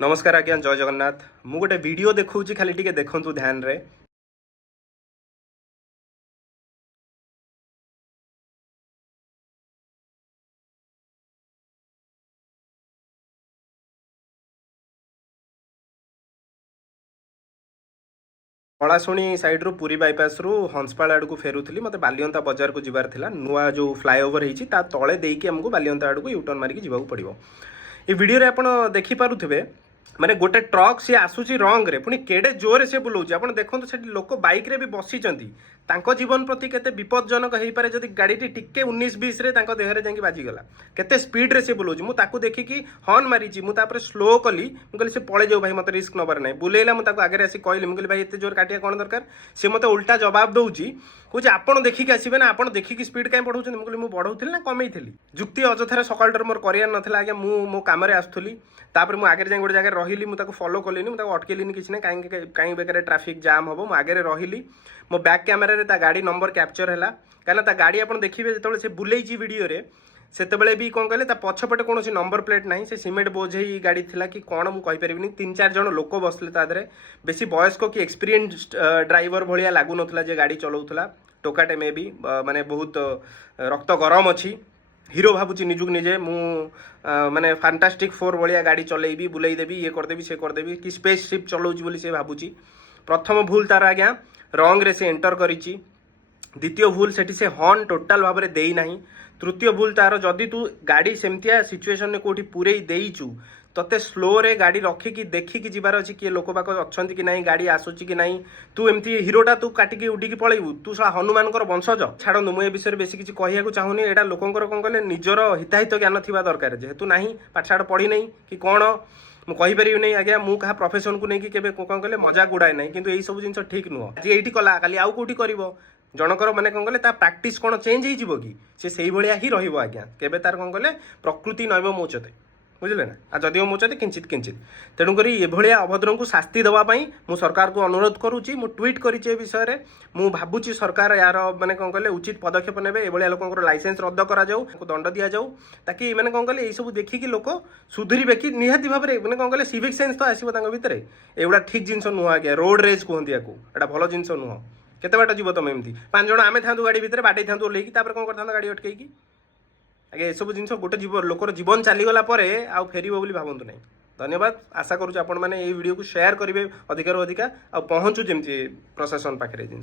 नमस्कार आज्ञा जय जगन्नाथ। मु गोटे वीडियो देखौची खाली टिके देखंतु ध्यान रे। पलाशुणी साइड रु पुरी बाईपास रु हंसपाल आड़ को फेरुली मत बालियंता बजार को जीवार थिला नुआ जो फ्लाईओवर होती तले देकी आमको बालियंता आड़ को यूटर्न मारिक जीवाक पड़ो। ये वीडियो रे आपण देखि पारुथिबे माने गोटे ट्रक सी आसुची रंग रे पुणी केडे जोरे से बुलाऊँ आप देखो से लोक बैक रे भी बसीचंती जीवन प्रति केते विपदजनक हो पारे जदि गाड़ी टिके 19-20 रे देहरे जाकि बाजिगला केते स्पीड रे से बुलाऊँ मुझे देखिकी हर्न मारी मुझे स्लो कली मुझे से पड़े जाऊ भाई मत रिस्क नबार ना बुलेला मुझे आगे आसी कहली मुझे भाई एत जोर काटिया कौन दरकार सी मत उल्टा जवाब दूसरी कौन आपड़ देखिक आसबे ना आप देखिकी स्पीड कहीं बढ़ाऊँ मुझे मुझे बढ़ाऊली ना कमेई जुक्ति अजथार सकाल मोर कर नाला आगे मो कम आसुली तापर मुझे आगे जाए गोटे जगह रही मुझे फॉलो कली मुझे अटकेली किसी ना कहीं बेकार ट्राफिक जाम हम मुझे आगे रही मो बैक कैमेरा गाड़ी नंबर कैप्चर है कहीं गाड़ी आप देखिए जो बुले वीडियो से भी कौन कहले पछपटे कौन नंबर प्लेट ना से सिमेंट बोझे गाड़ी थी कि कौन मुझे 3-4 जन लोक बसले तादे बेसी वयस्क कि एक्सपीरियंस ड्राइवर भाया लगुन जे गाड़ी चलाऊला टोकाटे मे भी माने बहुत रक्त गरम अच्छी हीरो भावुची निजुक निजे मु माने फैंटास्टिक 4 भाया गाड़ी चलेबी बुलेदेवी ये करदेवी से करदेवी कि स्पेस शिप चलाऊँगी बोली से भावुची। प्रथम भूल तार आज्ञा रंग रे से एंटर करिची। द्वितीय भूल सेठी से हॉर्न टोटाल भाव में देई नाही। तृतीय भूल तार जदि तू गाड़ी सेमतिया सिचुएशन में कोठी पूरे देइचु तते स्लो रे गाड़ी रखिकी देखिकी जीवार अच्छी किए लोक बाक अच्छा कि नहीं गाड़ी आसूची कि नहीं तू एमती हिरोटा तू काटिकी उडिकी पलैबू तू सा हनुमान वंशज छाड़ू मुझे विषय बेसी किसी कहू चाहूनी एटा लोकंकर कौन कहले निजर हिताहित ज्ञान थी दरकार जेहेतु नहीं पाठशाठ पढ़ी नहीं कि कौन मुझे नहीं आज्ञा मु क्या प्रोफेशन को लेकिन कौन कहले मजाक उड़ाए ना कि यही सब जिन ठीक नुह आज ये कला खाली आउ कौटी कर जनकर मैंने कौन कहले प्राक्टिस कौन चेंज हो कि से भाया ही रज्ञा केवे तार कौन कहले प्रकृति नैव मोचते बुझे ना आ जदि मोचते किंचित किंचित तेणुक ये अभद्र को शास्ति देवाई मु सरकार को अनुरोध करुच्ची मु ट्वीट करी विषय में मु भावुची सरकार यार मैंने कौन कहले उचित पदक्षेप ने ये लोक लाइसेंस रद्द करा दंड दि जाऊ ताकि मैंने कौन कहले सब देखिकी लोक सुधुरे कि निहाती भाव में मैंने कौन कहले सिविक सेन्स तो आसो भितर एगुड़ा ठीक जिन नुह आज्ञा रोड रेज कहती या भल जिन नुह केते बाट जीव तुम एमती 5 जन आम था गाड़ी भितर बाटे था ओल्लैकी कौन करता गाड़ी अटकैकी आगे ये सब जिन गोटे लोकर जीवन चलीगला आउ फेर बोली भावतु नहीं। धन्यवाद। आशा करूँ आपण मैंने ये वीडियो को शेयर करेंगे अधिकार अधिका आ पहुँचू जमी प्रशासन पाखे जिन।